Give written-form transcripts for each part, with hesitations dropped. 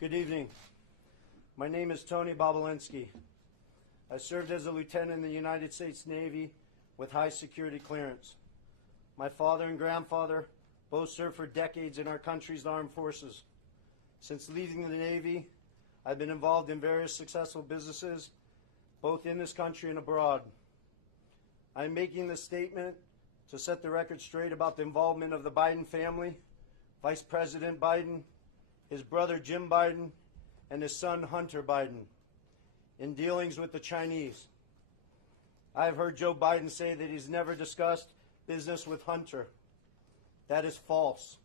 Good evening. My name is Tony Bobulinski. I served as a lieutenant in the United States Navy with high security clearance. My father and grandfather both served for decades in our country's armed forces. Since leaving the Navy, I've been involved in various successful businesses, both in this country and abroad. I'm making this statement to set the record straight about the involvement of the Biden family, Vice President Biden, his brother Jim Biden, and his son Hunter Biden in dealings with the Chinese. I have heard Joe Biden say that he's never discussed business with Hunter. That is false.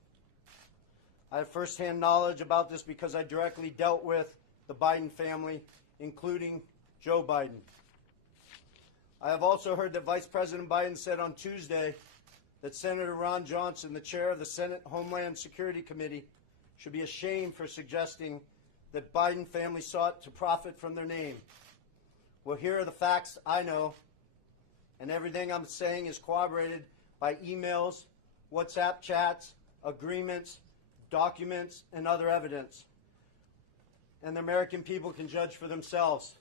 I have firsthand knowledge about this because I directly dealt with the Biden family, including Joe Biden. I have also heard that Vice President Biden said on Tuesday that Senator Ron Johnson, the chair of the Senate Homeland Security Committee, should be ashamed for suggesting that Biden family sought to profit from their name. Well, here are the facts I know, and everything I'm saying is corroborated by emails, WhatsApp chats, agreements, documents, and other evidence. And the American people can judge for themselves.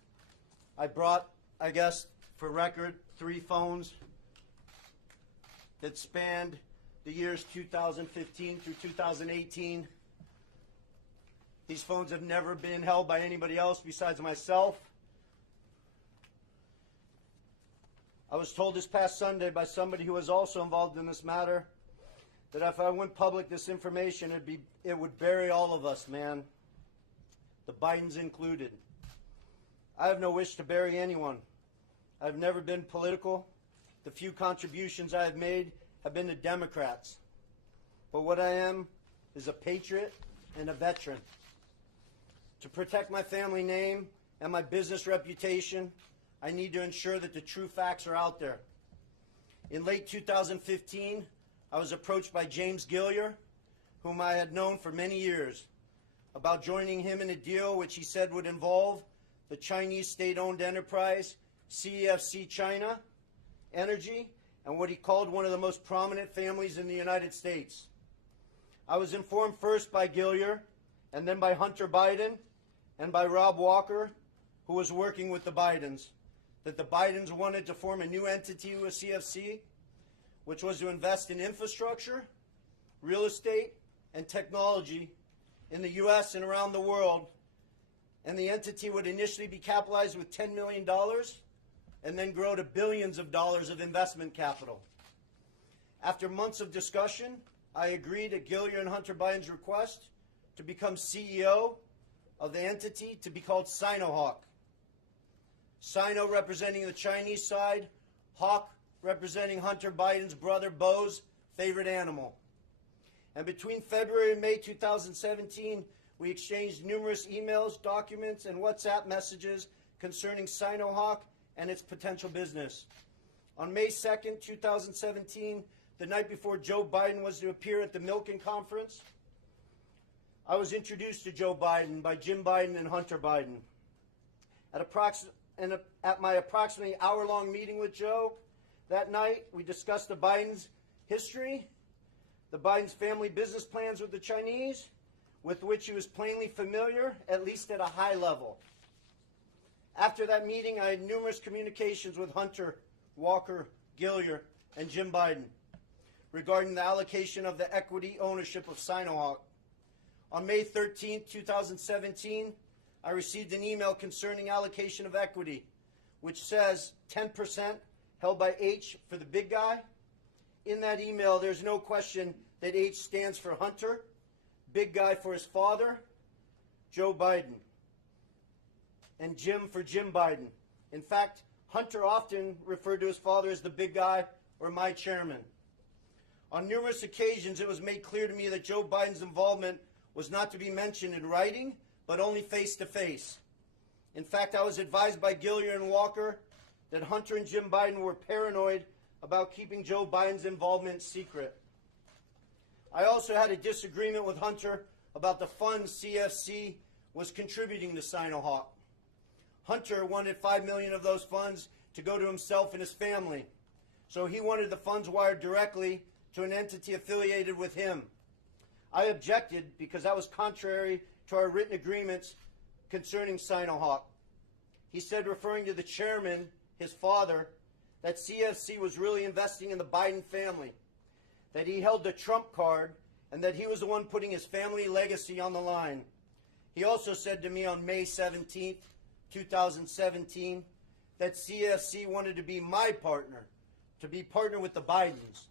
I brought, I guess, for record, 3 phones that spanned the years 2015 through 2018. These phones have never been held by anybody else besides myself. I was told this past Sunday by somebody who was also involved in this matter that if I went public this information, it would bury all of us, man. The Bidens included. I have no wish to bury anyone. I've never been political. The few contributions I have made have been to Democrats. But what I am is a patriot and a veteran. To protect my family name and my business reputation, I need to ensure that the true facts are out there. In late 2015, I was approached by James Gilliar, whom I had known for many years, about joining him in a deal which he said would involve the Chinese state-owned enterprise CEFC China Energy and what he called one of the most prominent families in the United States. I was informed first by Gilliar and then by Hunter Biden and by Rob Walker, who was working with the Bidens, that the Bidens wanted to form a new entity with CFC, which was to invest in infrastructure, real estate, and technology in the U.S. and around the world. And the entity would initially be capitalized with $10 million and then grow to billions of dollars of investment capital. After months of discussion, I agreed at Gilliar and Hunter Biden's request to become CEO of the entity to be called Sinohawk. Sino representing the Chinese side, Hawk representing Hunter Biden's brother Bo's favorite animal. And between February and May 2017, we exchanged numerous emails, documents, and WhatsApp messages concerning Sinohawk and its potential business. On May 2nd, 2017, the night before Joe Biden was to appear at the Milken Conference, I was introduced to Joe Biden by Jim Biden and Hunter Biden. At my approximately hour-long meeting with Joe that night, we discussed the Biden's history, the Biden's family business plans with the Chinese, with which he was plainly familiar, at least at a high level. After that meeting, I had numerous communications with Hunter, Walker, Gilliar, and Jim Biden regarding the allocation of the equity ownership of Sinohawk. On May 13, 2017, I received an email concerning allocation of equity, which says 10% held by H for the big guy. In that email, there's no question that H stands for Hunter, big guy for his father, Joe Biden, and Jim for Jim Biden. In fact, Hunter often referred to his father as the big guy or my chairman. On numerous occasions, it was made clear to me that Joe Biden's involvement was not to be mentioned in writing, but only face-to-face. In fact, I was advised by Gilliar and Walker that Hunter and Jim Biden were paranoid about keeping Joe Biden's involvement secret. I also had a disagreement with Hunter about the funds CFC was contributing to Sinohawk. Hunter wanted $5 million of those funds to go to himself and his family, so he wanted the funds wired directly to an entity affiliated with him. I objected because that was contrary to our written agreements concerning Sinohawk. He said, referring to the chairman, his father, that CFC was really investing in the Biden family, that he held the Trump card, and that he was the one putting his family legacy on the line. He also said to me on May 17th, 2017, that CFC wanted to be my partner, to be partner with the Bidens.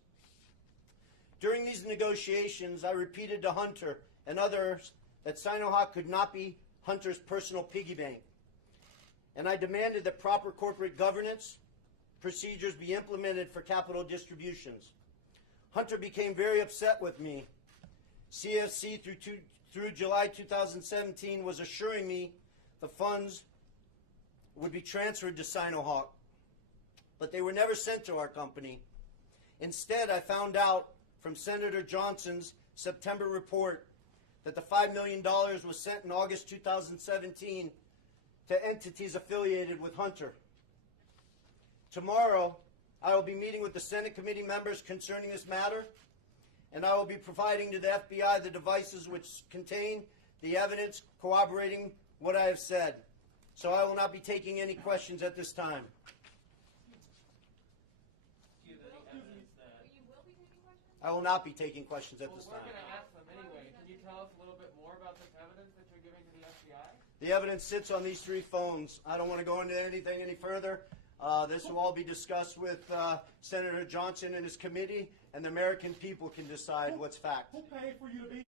During these negotiations, I repeated to Hunter and others that Sinohawk could not be Hunter's personal piggy bank. And I demanded that proper corporate governance procedures be implemented for capital distributions. Hunter became very upset with me. CFC through July 2017 was assuring me the funds would be transferred to Sinohawk, but they were never sent to our company. Instead, I found out from Senator Johnson's September report that the $5 million was sent in August 2017 to entities affiliated with Hunter. Tomorrow, I will be meeting with the Senate committee members concerning this matter, and I will be providing to the FBI the devices which contain the evidence corroborating what I have said. So I will not be taking any questions at this time. Do you have any evidence that... You will be taking questions? I will not be taking questions at this Well, time. we're going to ask them anyway. Can you tell us a little bit more about this evidence that you're giving to the FBI? The evidence sits on these 3 phones. I don't want to go into anything any further. This will all be discussed with Senator Johnson and his committee, and the American people can decide what's fact. Who paid for you to be